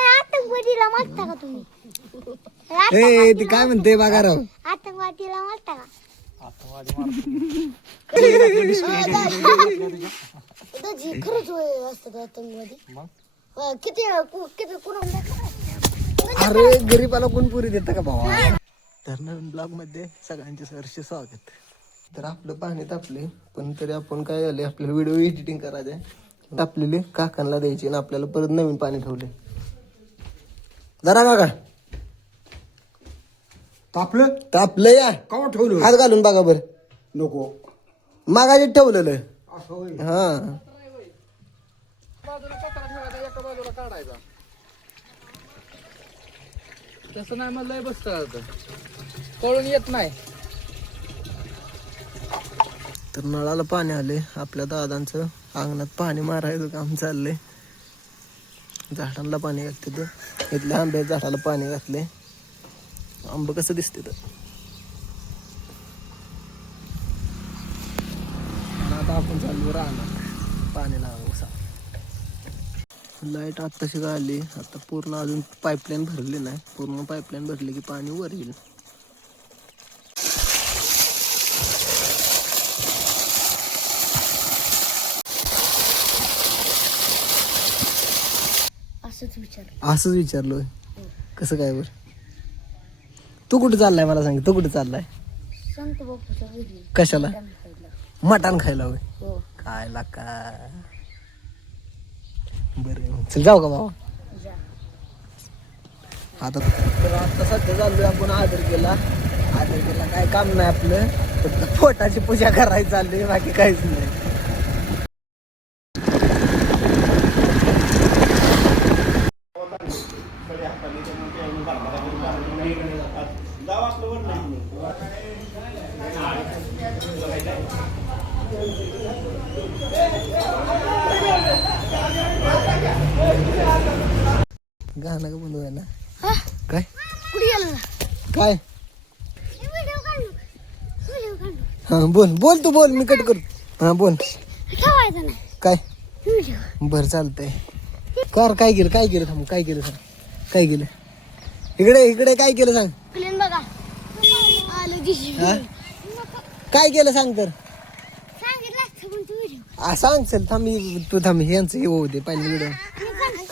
आतंकवादीला मारता का तुम्ही? ए ती काय म्हणते बघा राव. आतंकवादीला मारता का? खरंच असतं का आतंकवादी? किती किती कुणाला अरे गरीबाला कोण पुरी देतं का भावा. तर नवीन ब्लॉग मध्ये सगळ्यांचे सहर्ष स्वागत. तर आपलं पाणी तापले पण तरी आपण काय झाले आपल्याला व्हिडिओ एडिटिंग करायचे तापलेले काकांना द्यायचे आणि आपल्याला परत नवीन पाणी ठेवले. जरा काका तापलं तापलं या कवा ठेवलं हात घालून बघा बरं. नको मागाशी ठेवलेलं. असं होय. हा तसं नाही मला लय बसत कळून येत नाही. तर नळाला पाणी आले आपल्या दादांचं अंगणात पाणी मारायचं काम चाललंय. झाडांना पाणी घातले तर इथल्या आंब्या झाडाला पाणी घातले. आंब कसं दिसते तर आता आपण चालू राहणार पाणी लावा. लाईट आत्ताशी आली आता पूर्ण अजून पाईपलाईन भरली नाही. पूर्ण पाईपलाईन भरली की पाणी वर येईल. असंच विचारलोय कसं काय बर. तू कुठे चाललाय मला सांग. तू कुठे चाललाय संत बापूच्या घरी कशाला. मटण खायला होय. हो काय लाका बरं चल जाऊ का बाबा. जा. आता तर आता सध्या चाललोय आपण आदर केला. आदर केला काय काम नाही आपलं फक्त पोटाची पूजा करायची चालली बाकी काहीच नाही. गाणं का बंद व्हायला काय कुठे गेला काय. व्हिडिओ काढू हा बोल बोल तू बोल मी कट करू. हा बोल ठेवायचं नाही काय व्हिडिओ. बर चालतंय. कर काय केलं काय केलं थांब काय केलं सांग. काय केलं इकडे इकडे काय केलं सांग. प्लेन बघा आलं दिशी. हा काय केलं सांग तर. सांगितलं असतं पण तू व्हिडिओ सांग चल थांब तू थांब यांचं हे होऊ दे पाहिजे व्हिडिओ.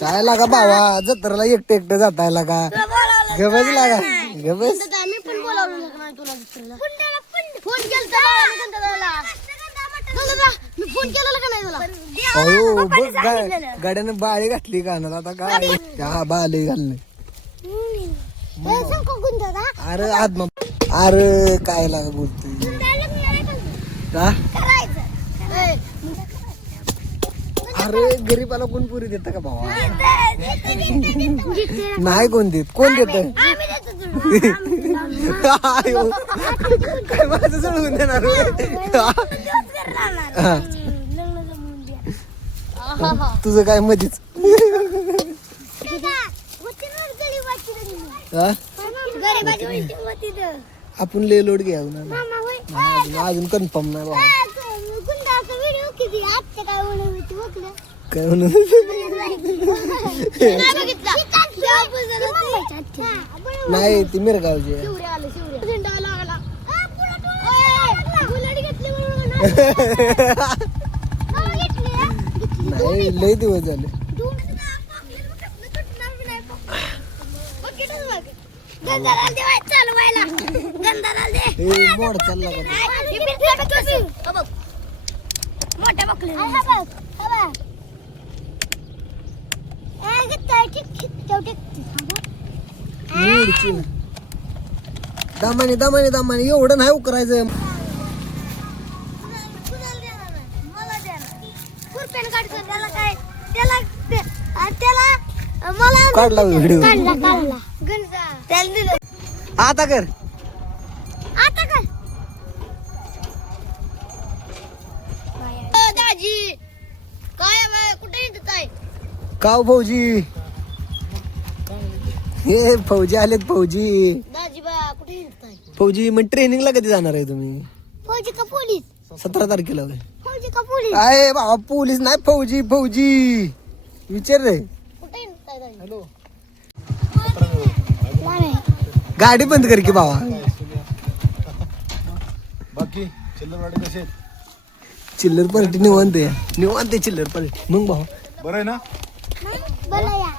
काय लागा भावा जत्राला एकटं एकटं जाताय लागा. गबस लागा गबस. मी पण बोलावलं नाही तुला दुसऱ्याला. फोन केलता मी फोन केलेला का नाही तुला. अयो बघ गाड्यानं बाळी घातली कानात आता काय हा बाळी घालणे. अरे आत्मा अरे काय लागा बोलतोय का. अरे गरीबाला कोण पुरी देतं का भावा. नाही कोण देत कोण देत. काय माझं सोडून देणार. तुझं काय मधीच. आपण लय लोड घ्या अजून कन्फर्म नाही बाबा. काय म्हणून नाही ती मिरगावची आहे. नाही लय दिवस झाले. मोड चालला मोठ्या दामाने दामाने दामाने एवढं नाही उकरायचं. काढला व्हिडिओ आता कर. दाजी काय कुठे येत आहे. काव फौजी हे फौजी आलेत. फौजी दाजी बा कुठे येत आहे. फौजी मग ट्रेनिंगला कधी जाणार आहे तुम्ही. फौजी का पोलीस. 17 तारखेला होय. फौजी का पोलीस. आहे बाबा पोलीस नाही फौजी. फौजी विचार रे. कुठे काय गाडी? हॅलो, नाही. गाडी बंद कर की बाबा. बाकी चिल्लर गाडी कशी आहेत? चिल्लर पार्टी निवांत आहे चिल्लर पार्टी. मग भाऊ बरं आहे ना? बोला या.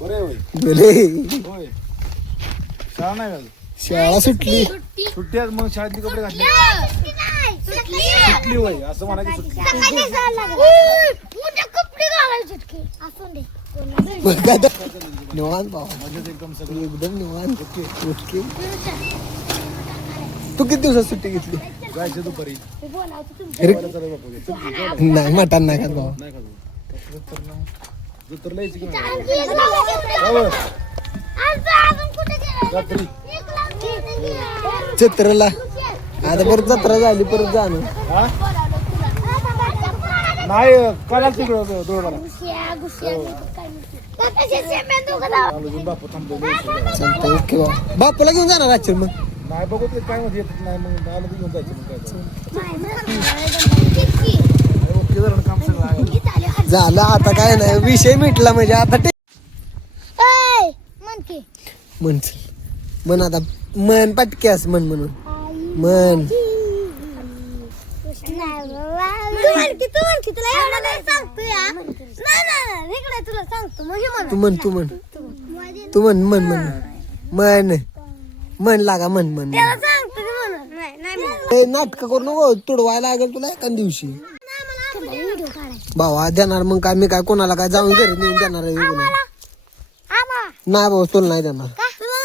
बरं आहे होय. गेले. होय. शाळा नाही झाली. शाळा सुटली. सुट्टी आज मग शाळेतली कपडे घातले. सुट्टी नाही. सुट्टी. सुटली होय असं म्हणायची सुट्टी. सकाळी जायला लागलं. उद्या कपडे घालायचे की. असून दे. मग आता निवांत बाबा. मजेत एकदम सगळं. एकदम निवांत. ओके. तू किती दिवसात सुट्टी घेतली? जायचं दुपारी. अरे, चला बापू. नाही मटण नाही खात बाबा. नाही खातो. उतरला यायची की नाही? अजून कुठे गेला? रात्री. चित्रला आता परत जत्रा झाली परत जाणं. हा? नाही काल तिकडं दोघाला. बापू थांबतो. चालतंय ओके बाबा. बापूला घेऊन जाणार आजच्या मग. नाही बघू ते काय मध्ये येत नाही मग आलं तर घेऊन जायचं मग काय करायचं. ओके झालं काम सगळं आहे. झालं आता काय नाही विषय मिटला म्हणजे आता ते म्हण आता मन पटक्यास म्हण म्हणून म्हण. तू म्हण म्हण म्हण म्हण लागा म्हण नाटक करू नको. तुडवायला लागेल तुला एका दिवशी भावा. देणार मग काय मी काय कोणाला काय जाऊन घरी नेऊन देणार आहे कोणा? नाही भाऊ तुला नाही देणार.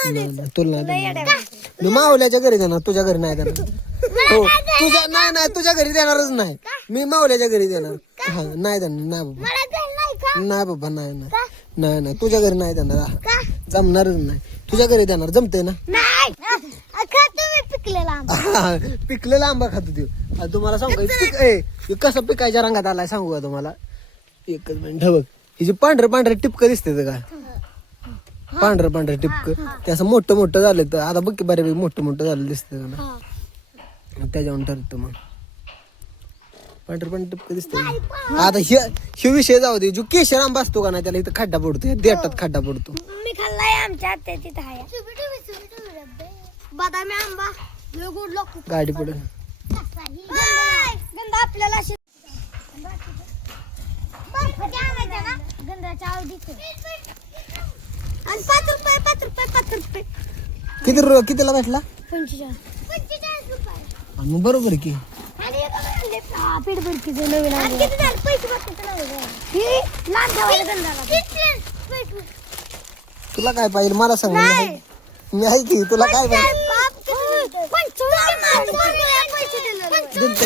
नाही, तुला नाही देणार. मी मावल्याच्या घरी देणार तुझ्या घरी नाही देणार. हो तुझ्या नाही तुझ्या घरी देणारच नाही. मी मावल्याच्या घरी देणार. हा नाही देणार. नाही बाबा नाही बाबा नाही तुझ्या घरी नाही देणार. जमणारच नाही. तुझ्या घरी देणार जमते ना. पिकलेला आंबा खातो देऊ. तुम्हाला सांगू कसं पिकायच्या रंगात आलाय सांगू का तुम्हाला. एकच मिनिट बघ. ही जी पांढरं टिपकं दिसते का? पांढरं टिपकं ते असं मोठं झालं तर आता बघ की बऱ्यापैकी मोठं झालं दिसतं का? त्याच्यावर ठरतं मग. पांढरं टिपकं दिसतं. आता हे विषय जाऊ दे. जो केशर आंबा असतो का ना त्याला इथं खड्डा पडतो. देठात खड्डा पडतो. मी खाल्लाय आमच्या आत्या तिथं आहे. बदामी आंबा गाडी पुढे गंधा आपल्याला गंधाच्या आवडीचे आणि 5 रुपये कितीला भेटला? 45 रुपये. मग बरोबर आहे की. पेट भरकीचे नवीन आले. किती झाले पैसे बघतो तुला काय पाहिजे मला सांग. मी आहे की तुला काय पाहिजे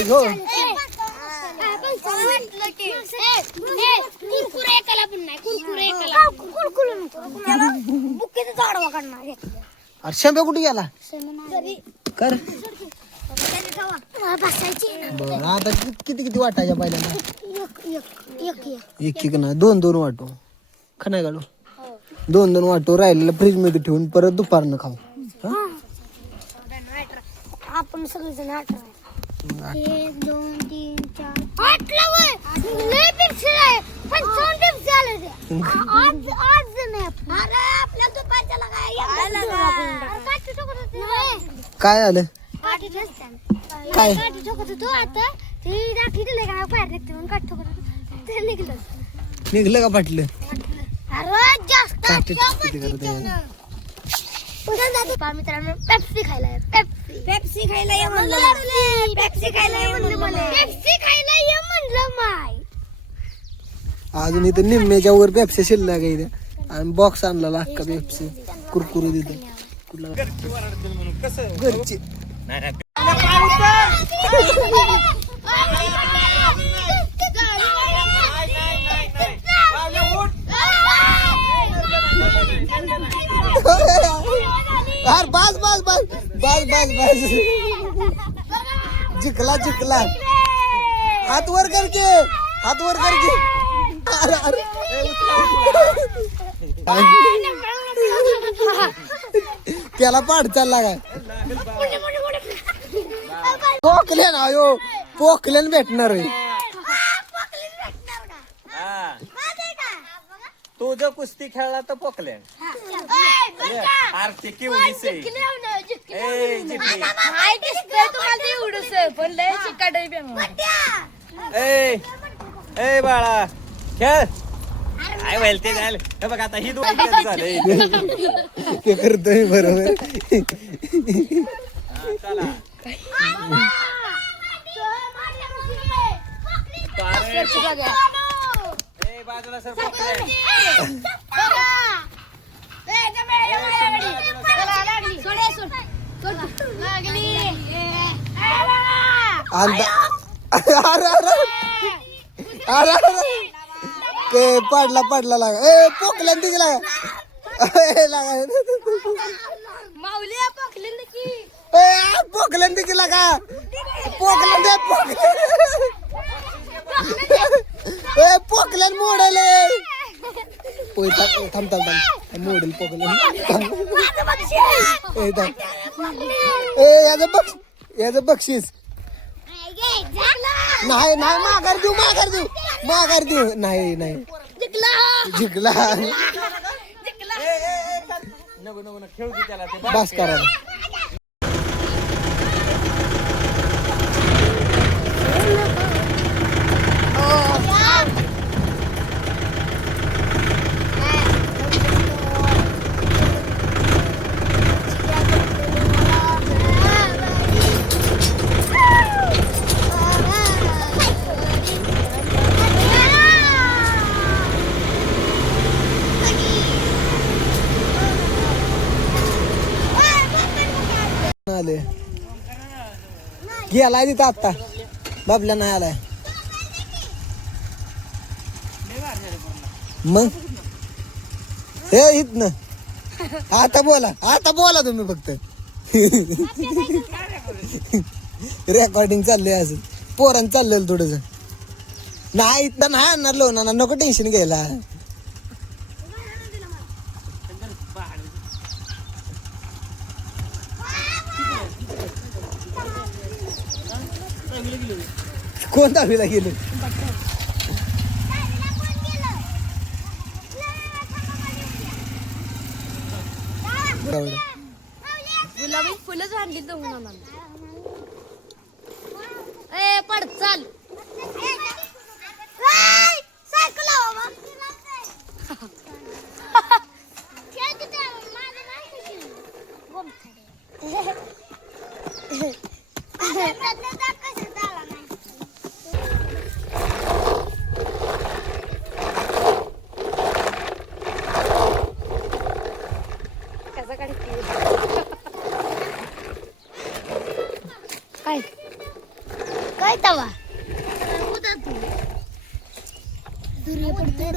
घेऊ. शंभे कुठे गेला कर. बरं आता किती वाटायच्या पहिल्यांदा? एक ना 2 वाटू का नाही काढू. 2 वाटू राहिलेलं फ्रीज मध्ये ठेवून परत दुपारनं खाऊ. आपण सगळेजण 1 2 3 4 8 लय पेप्सी आहे. 55 पेप्सी आले ते. आज नाही अरे आपल्या दुपारच्याला काय आलं काय काठी ठोकत होतो. आता ते राखी दिले का बाहेर निघते म्हणून काठी ठोकत होतो. ते निघलं का फाटलं? अरे जास्त काठी किती करत आहे? मित्रांनो पेप्सी खायला पेप्सी खायला ये म्हणलं माय. अजून इथं निम्म्याच्या वर पेप्सी शिल्लक आहे इथे. आणि बॉक्स आणला अख्खा पेप्सी कुरकुरी तिथे. कुठला घरची बस जिंकला हात वर करके अरे त्याला पाड चालला काय पोकलेन भेटणार आहे. तू जर कुस्ती खेळला तर पोकलँड आरती केवढीच आहे ए जिंकली ए ए बाळा खेळ काय व्हायला ते झालं हे बघ आता ही दोन झाले ते करतोय बरोबर चला ए बाजूला सर पोकलँड अरे अरे अरे के पडला लागा ए पोकला तिला पोकलन तिला का पोकलन ए पोकलन मोडले थांब मोडेल पोकलन याचं बक्षीस नाही माघार देऊ नाही जिंकला नको खेळू दे त्याला ते बस करा आले गेलाय तिथं आता बाबल्या नाही आलाय मग हे इथन आता बोला तुम्ही फक्त रेकॉर्डिंग चाललंय असं पोरांन चाललेलं थोडस नाही इथं नाही आणणार लोणाला नको टेन्शन घ्यायला कोण दहावीला गेलो गुलाबी फुलंच आणली तुम्हाला ए पड चाल सायकल काय तवा दुर्या पडते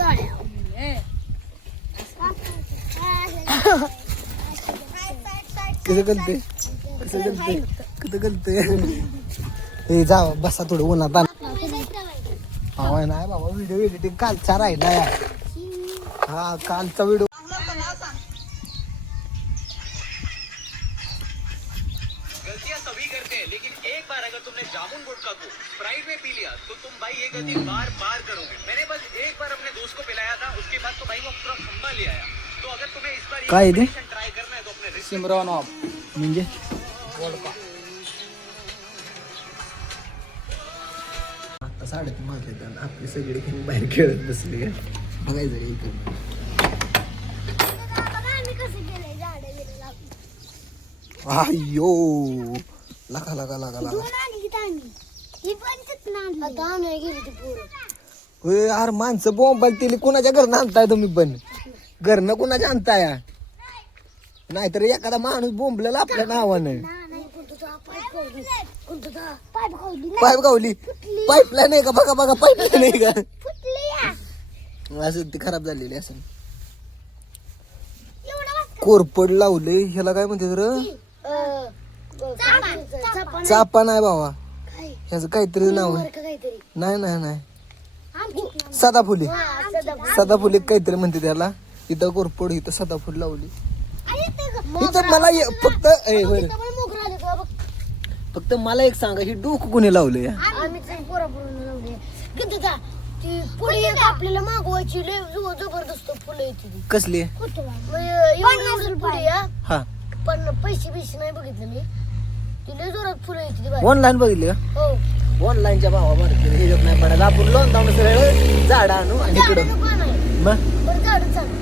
कसं गलते हे जा बसा थोडं उन्हात नाही बाबा व्हिडिओ एडिटिंग कालचा राहिला हा कालचा व्हिडिओ गलतियां सभी करते हैं लेकिन एक बार अगर तुमने जामुन गुटखा को स्प्राइट में पी लिया तो तुम भाई ये गलती बार बार करोगे मैंने बस एक बार अपने दोस्त को पिलाया था उसके बाद तो भाई वो पूरा खंबा ले आया तो अगर तुम्हें इस बार काय ते ट्राई करना है तो अपने रिस्क सिमरॉन ऑफ म्हणजे आता 3:30 वाजले आणि आपली सगळी खेळ बाहेर खेळत बसली बघायचं इकडे अय्यो लगा यार माणसं बोंबाल तिली कुणाच्या घरनं आणताय तुम्ही पण घरनं कुणाच्या आणताय नाहीतर एखादा माणूस बोंबलेला आपल्या नावानं पाईप गावली पाईपलाईन नाही का बघा पाईपलाईन नाही का असं ती खराब झालेली असं कोरपड लावले ह्याला काय म्हणते तर चापा नाही बाबा ह्याचं काहीतरी नाव आहे नाही सदाफुली काहीतरी म्हणते त्याला इथं कोरपड इथं सदाफुल लावली इथं मला फक्त मला एक सांगा ही डोकं कोणी लावले ती पुढे एक आपल्याला मागवायची लय जबरदस्त फुलं येते ती. कसली एवढं पुढे हा पण पैसे नाही बघितले मी ती लय जोरात फुलं येते ती बाई. ऑनलाईन बघितली का हो ऑनलाईनच्या भावा मार्केट हे जग नाही पडायला आपण लोन जाऊन सरळ झाड आणू आणि इकडं झाडाचं पान आहे मग बरं झाडं चालू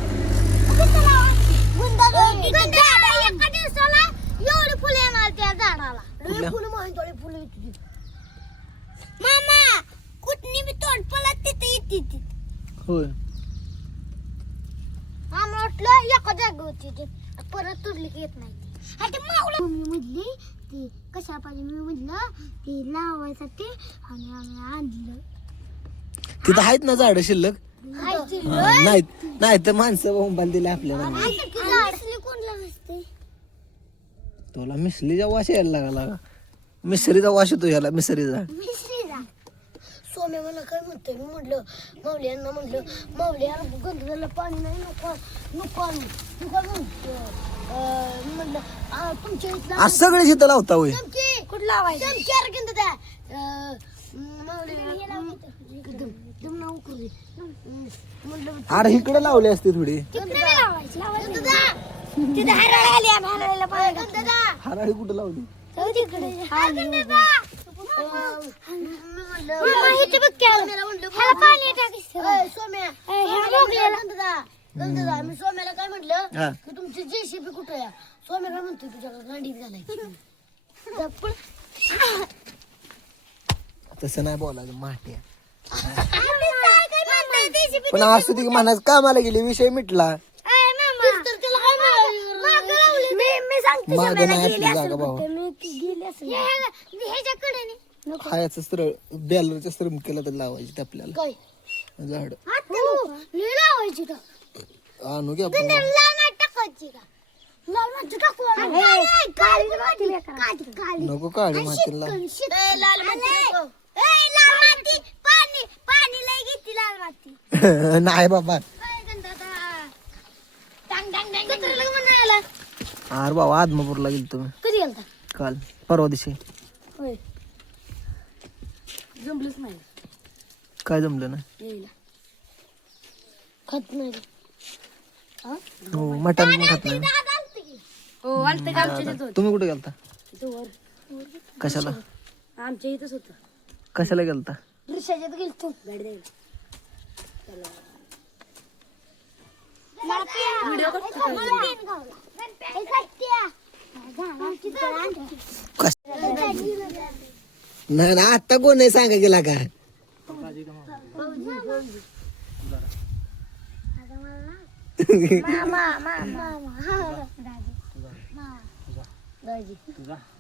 एका दिवसाला एवढी फुलं येणार त्या झाडाला कुठल्या? लय फुलं माहिती फुलं येते ती. मामा कुठनी बी तोड पडत तिथे येते ती होय आम्हाला वाटलं एका जागी होती ती परत तुडली की येत नाही ती मम्मी म्हटली ती कशा पाहिजे मी म्हटलं ती लावायसाठी आणि आम्ही आणलं तिथं आहेत ना झाड शिल्लक खायची नाही तर माणसं बोंबाल दिले आपल्याला कोणला नसते तुला मिसलीचा वास यायला लागा मिसरीचा वास येतो याला मिसरीचा सोम्या मला काय म्हणतोय मी म्हटलं माऊली यांना म्हटलं माऊली यार गंधराला पाणी नाही नको नको आणू तू काय म्हणतो म्हटलं तुमच्या इथला आज सगळे शेत लावता होय चमकी कुठं लावायचं चमकी अरे गंध त्या माऊली दम ना उकरू म्हटलं अरे इकडे लावले असते थोडी तिथे हरळ आली हरळाला पाणी हराळी कुठं लावली सोम्याला काय म्हटलं हा. की तुमची जेसीबी कुठे आहे सोम्या काय म्हणतोय तुझ्याकडे गांडी झालाय तसं नाही बोलायचं माट्या पण असू दे म्हणायचं कामाला गेली विषय मिटला मागं नाही असली जागा भावा खायचं स्त्र बॅलरचं स्त्रम केलं तर लावायची ते आपल्याला झाड लावायची का आणू घ्या आपण टाकायची का लाल माती टाकू नको काळी मातीला लाल माती पाणी पाणी लय घेतली लाल माती नाही बाबा म्हणायला अरे बाबा आदमापूरला गेलो तुम्ही कधी गेलता काल परवा दिवशी होय जमलंच नाही काय जमलं ना यायला खात नाही हो मटण पण खात नाही हो आलते का आमच्या इथं तुम्ही कुठे गेलता वर कशाला आमच्या इथंच होतं कशाला गेलता रिक्षाच्यात गेलतो गाडी द्यायला नाही ना आता कोण नाही सांगा गेला का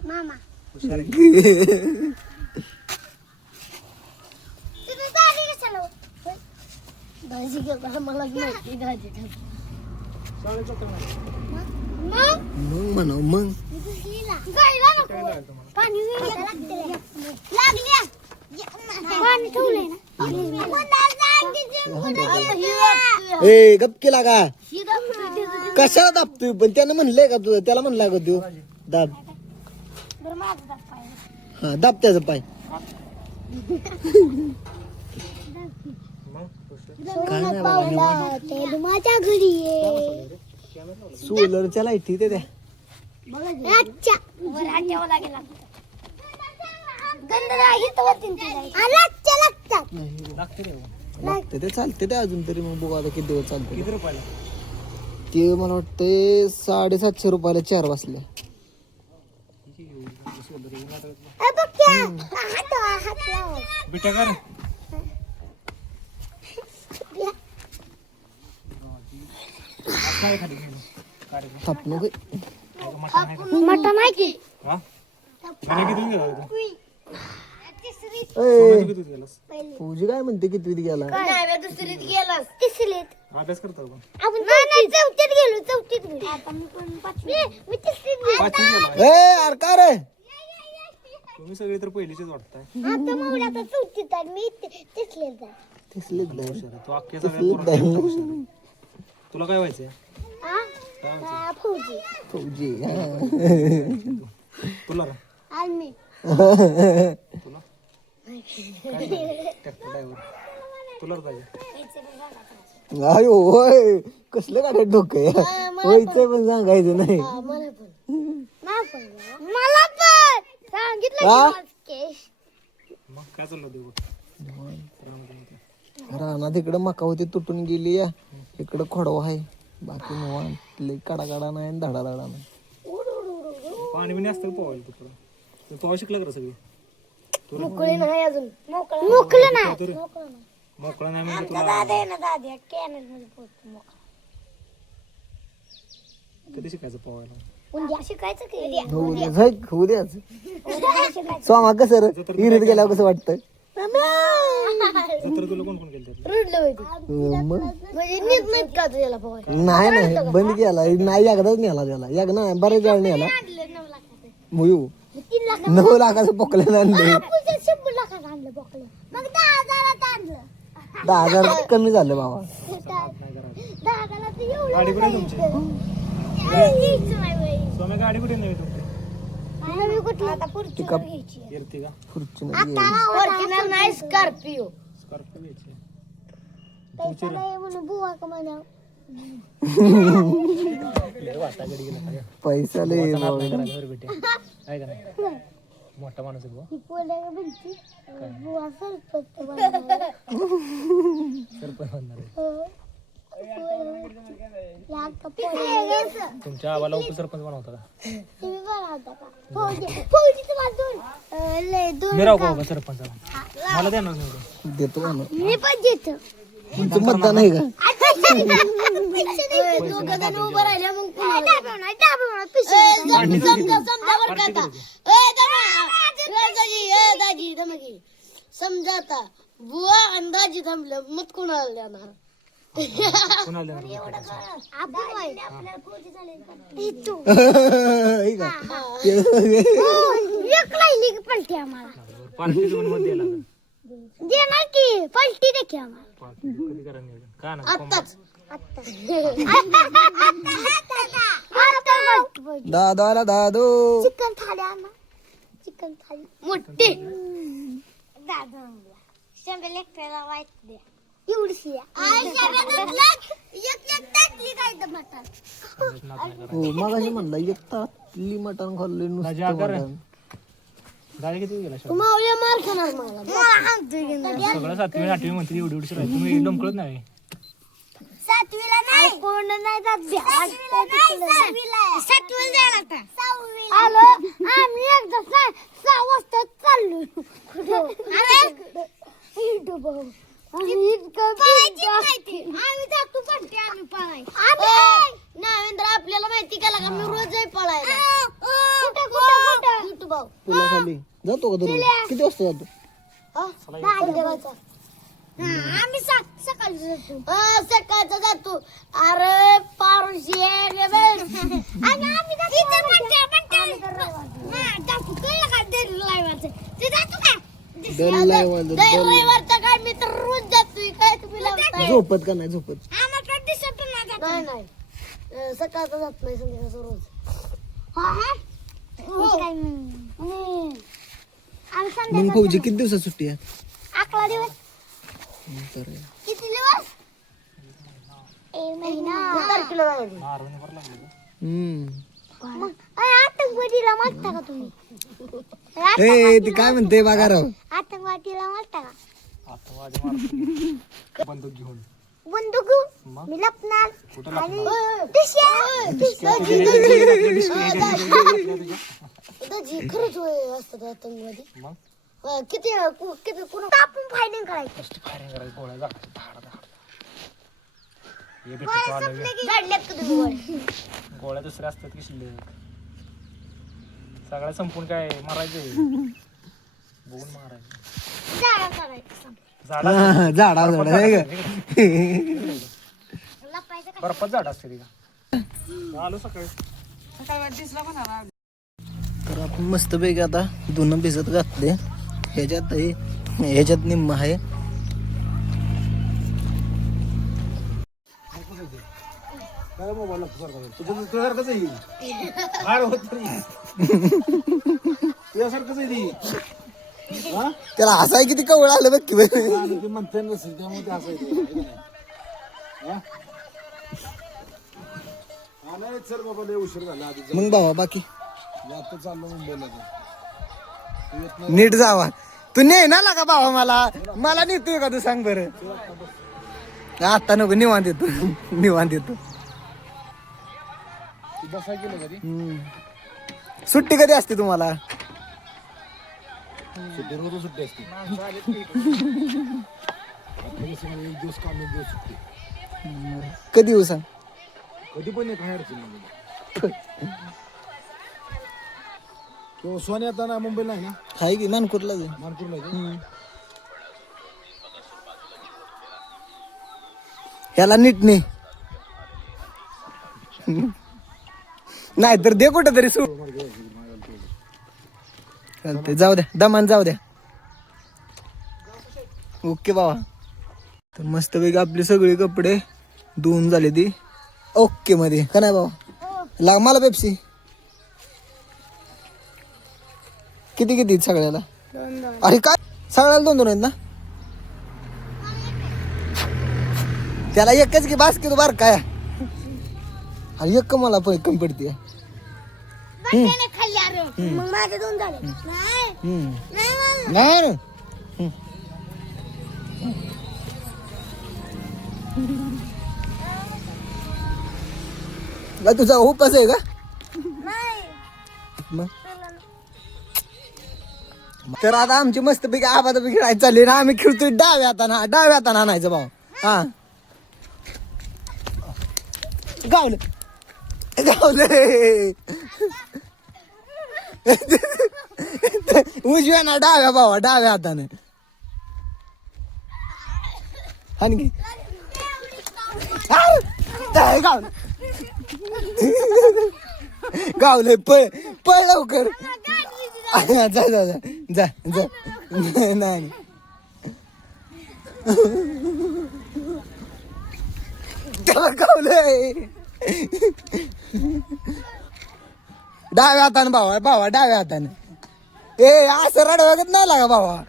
मामा दाजी गेला मला माहिती दाजी मग म्हणा मग पाणी ठेवलंय ना ए गपकी लागा कशाला दाबतोय पण त्यानं म्हणलंय का तू त्याला म्हणलाय का तू दाब हा दाब त्याचा पाय काय नाही बाबा माझ्या घरी ये सोलरच्या लाईटी ते त्या अच्छा लागते ते चालते ते अजून तरी मग बघू आता किती दिवस चालते किती रुपयाला ते मला वाटतं 750 रुपयाला 4 बसले बिटा कर थापणं गं. मटन आहे की हा गाणे किती गेला होता ए, किती गेलास पूजी काय म्हणते किती गेला दुसरीत गेलास तिसरीत अभ्यास करतो आपण आपण चौथीत गेलो चौथीत गेलो आता मी पण मी तिसरीत गेलो पाचवी गेला ए अरे का रे तुम्ही सगळे तर पहिलीचेच वाटताय आता मग आता चौथीत आहे मी तिसरीत आहे दिसलीच नाही हुशार आहे. तू अख्ख्या सगळ्या पोरांपेक्षा हुशार आहे. तुला काय व्हायचंय फौजी फौजी तुला रे? आर्मी तुला ट्रॅक्टर ड्रायव्हर तुला पाहिजे अयो होय कसलं काढत डोकं आहे व्हायचं पण सांगायचं नाही मला पण सांगितलं हा? की केश. मग काय चाललं देऊ रानात इकडं मका होती तुटून गेली या इकडं खोडवा आहे बाकी निवांत लई काडा नाही आणि धाडा नाही पाणी बिणी असतं पोहायला तू पुढं तू पोहा शिकला का रे सगळी मोकळी नाही अजून मोकळं नाही मोकळा नाही म्हणजे तुला दादा ना दादा कॅनल मध्ये पोहोचतो मोकळा. कधी शिकायचं पोहायला उद्या शिकायचं की होऊ द्याच सोमा कसं रे इरीत गेल्यावर कसं वाटतं जत्रा तुला कोण कोण केलं रुडलं होती मग म्हणजे नीट नाहीत का तुझ्याला पोहाय नाही बंद केला नाही एकदाच नेला त्याला एक ना बरेच वेळ नेला 9 लाखाचं पोकलं आणले 100 लाखात आणलं बोकलं मग 10,000 आणलं 10,000 कमी झालं बाबा 10,000 तर एवढं गाडी कुठे तुमची यायचं नाही बाई. सोम्या गाडी कुठे नव्हे तुमची नवी कुठली आता पुढची घ्यायची एरती का फॉर्च्युनर नाही स्कॉर्पिओ स्कॉर्पिओ घ्यायची पैसा नाही म्हणून बुवा का म्हणा पैसा लय घर भेटे आहे का नाही मोठा माणूस आहे बुवा ती पोरं म्हणती बुवा सरपंच सरपंच म्हणणार आहे. तुम्ही तुमच्या आवाला उपसरपंच बनवता का बनवता का फौजीचं माझं लय दोन मी राहू का बाबा सरपंचाला मला द्या ना निवडून. देतो म्हणून मी पण देतो तुमचं मतदान आहे का दोघं उभं राहिल्या मग समजा आता बुवा अंदाजी थांबलं मत कोणाला देणार कोणाला देणार हे का? पलटी आम्हाला पार्टी दोन मध्ये द्यायला लागेल. देणार की पलटी देखील आम्हाला पार्टी कधी करा निवडून का ना आत्ताच दादाला दादो चिकन थाली आणा चिकन थाली मोठी दादा शंभर लेकराला वाईट द्या एवढीशी एक टाकली काय तर मटण हो मगाशी म्हणला एक ताटली मटण खाल्ले दाजी नुसतं आकार आहे. मटण गाडी किती गेला शाळेत? मावल्या मार खाणार मला सगळं 7वी 8वी म्हणते एवढी एवढी राहील तुम्ही डमकळत नाही 7वीला नाही कोण नाही जात 7वीला जायला आता आलो आम्ही एकदा 6 वाजता चाललो अरे युट्यूब आम्ही जातो पण आम्ही पळाय नावेंद्र आपल्याला माहिती का लागा मी रोज पळायला युट्यूब तुला खाली जातो का दररोज किती वाजता जातो आम्ही सकाळी जातो सकाळचा जातो अरे पारुशी रविवारचा काय मी तर रोज जातोय काय तुम्ही लावताय? झोपत का नाही झोपत आम्हाला दिसत नाही नाही सकाळचा जात नाही संध्याकाळचा रोज मग फौजी किती दिवसात सुट्टी आहे 11 दिवस तर किती दिवस एक महिना तारखेला जायचं मारून भर लागले का? मग आतंकवादीला मारता का तुम्ही ए ती काय म्हणते बघा राव आतंकवादीला मारता का आता माझे मारतो बंदूक घेऊन बंदूक मी लपणार कुठं आणि दाजी खरंच असतात आतंकवादी मग किती किती कोण कापून फायरिंग करायचं फायरिंग करायला गोळ्या जातात धाड धाड हे भेटतो गोळ्या आलं संपले की काढल्यात का तुम्ही गोळ्या? गोळ्या दुसऱ्या असतात की शिल्लक सगळ्या संपून काय मारायचे बघून मारायचे जाळा करायचं संपलं. झाडा झाडा झाडा आहे का लपायचं का? बर्फात झाड असते ती का आलो सकाळी तर आपण मस्त पैकी आता दोन भिजत घातले ह्याच्यात निम्म आहे काय मोबाईल तुझ्यासारखंच आहे हाड होत नाही तुझ्यासारखंच आहे ती त्याला हसाय किती कवळ आलं बघ की बघ. आणि ते म्हणते नसेल त्यामुळे ते असायचं. हा नाही सर बाबा लय उशीर झाला आधी मग भावा बाकी आता चाललो मुंबईला नीट जावा. तू ने ना लागा भावा मला नेतोय का तू सांग बरं. आता नको निवांत येतो निवांत येतो. बसा गेलं घरी सुट्टी कधी असते तुम्हाला? सुट्टी रोज सुट्टी असते. एक दिवस काम एक दिवस सुट्टी कधी येऊ सांग. कधी पण काय अडचण नाही. तो सोने आता ना मुंबईला आहे ना हाय की मानकुरला जाईल. मानपूरला आहे. ह्याला नीट ने नाही तर दे कुठं तरी सोड. चालते जाऊ द्या दमान जाऊ द्या. ओके बाबा. तर मस्त पैकी आपली सगळी कपडे धुवून झाले ती ओके मध्ये का नाही बाबा. लाग मला पेप्सी किती किती आहेत सगळ्याला? अरे काय सगळ्याला 2-2 आहेत ना? त्याला एकच की बास की तू बार काय. अरे एक मला कमी पडते. खाल्ली अरे मग माझे 2 झाले. नाही नाही नाही ना. तुझा उपास आहे का मग? तर आता आमची मस्त पैकी आबाद खेळायला चालली ना. आम्ही खेळतोय डाव्या हाताना आणायचं भाऊ. हा गावलं उजव्या ना डाव्या भावा डाव्या हाताने आणखी गावलंय पळ लवकर. जा जा जा जा जा नाही त्याला गावलंय. डाव्या हाताने भावा डाव्या हाताने. ए असं रडवागत नाही लागा भावा.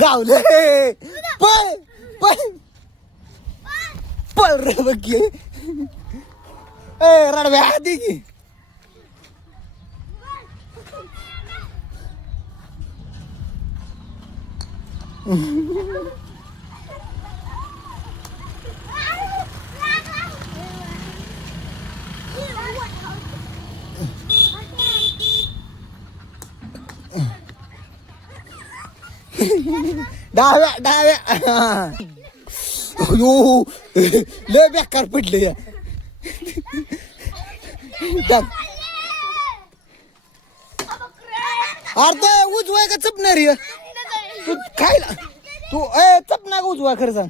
गावले पळ पळ पळ रे बघ. ए रडव्या आधी की डाव्या अयो लय बेकार पडले. अरे उजवा का चपणार तू खायला तू चपना का उजवा खरं सांग.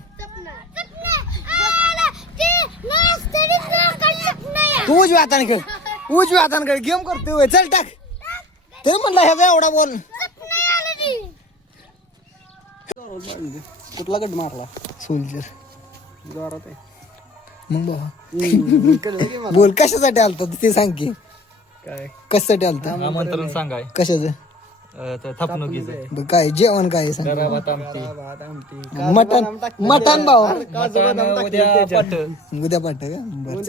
तू उजव्या हाताने खेळ उजव्या हाताने खेळ गेम करतोय. चल टाक ते म्हणलं ह्याचा एवढा बॉल कुठला गड मारला सोल्जर जोरात आहे. मग बाबा बोल कशासाठी आलता ते सांग की. काय कशासाठी आलता? आमंत्रण सांगाय कशाचं? थापणुकीचं काय जेवण काय सांग. भात आमटी मटण भाऊ उद्या पाट उद्या पाठ का बरं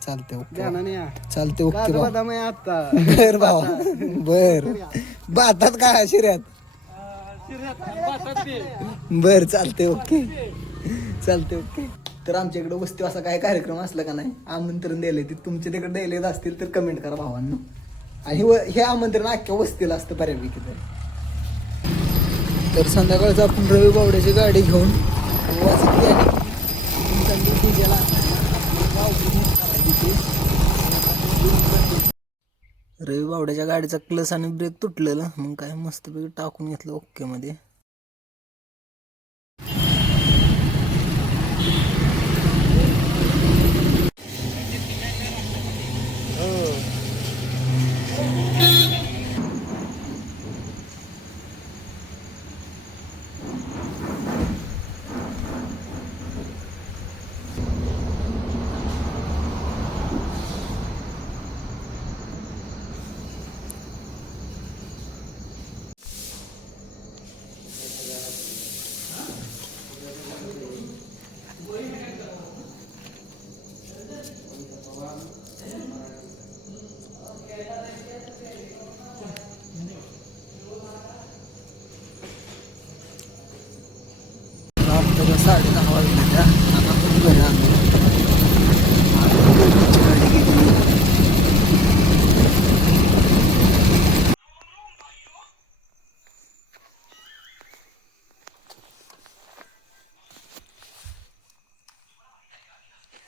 चालते ओके चालते ओके बर भावा बर बातात काय शिऱ्यात बर चालते ओके चालते ओके. तर आमच्या इकडे वस्ती असा काय कार्यक्रम असला का नाही आमंत्रण द्यायला ते तुमच्या तिकडे द्यायला असतील तर कमेंट करा भावांनो. आणि हे आमंत्रण अख्ख्या वस्तीला असतं बऱ्यापैकी. तर संध्याकाळचं आपण रवी बावड्याची गाडी घेऊन रवी बावड्याच्या गाडीचा क्लच आणि ब्रेक तुटलेलं मग काय मस्तपैकी टाकून घेतलं ओके मध्ये. 10:30 वाजले त्या आता आपण घरी आलो.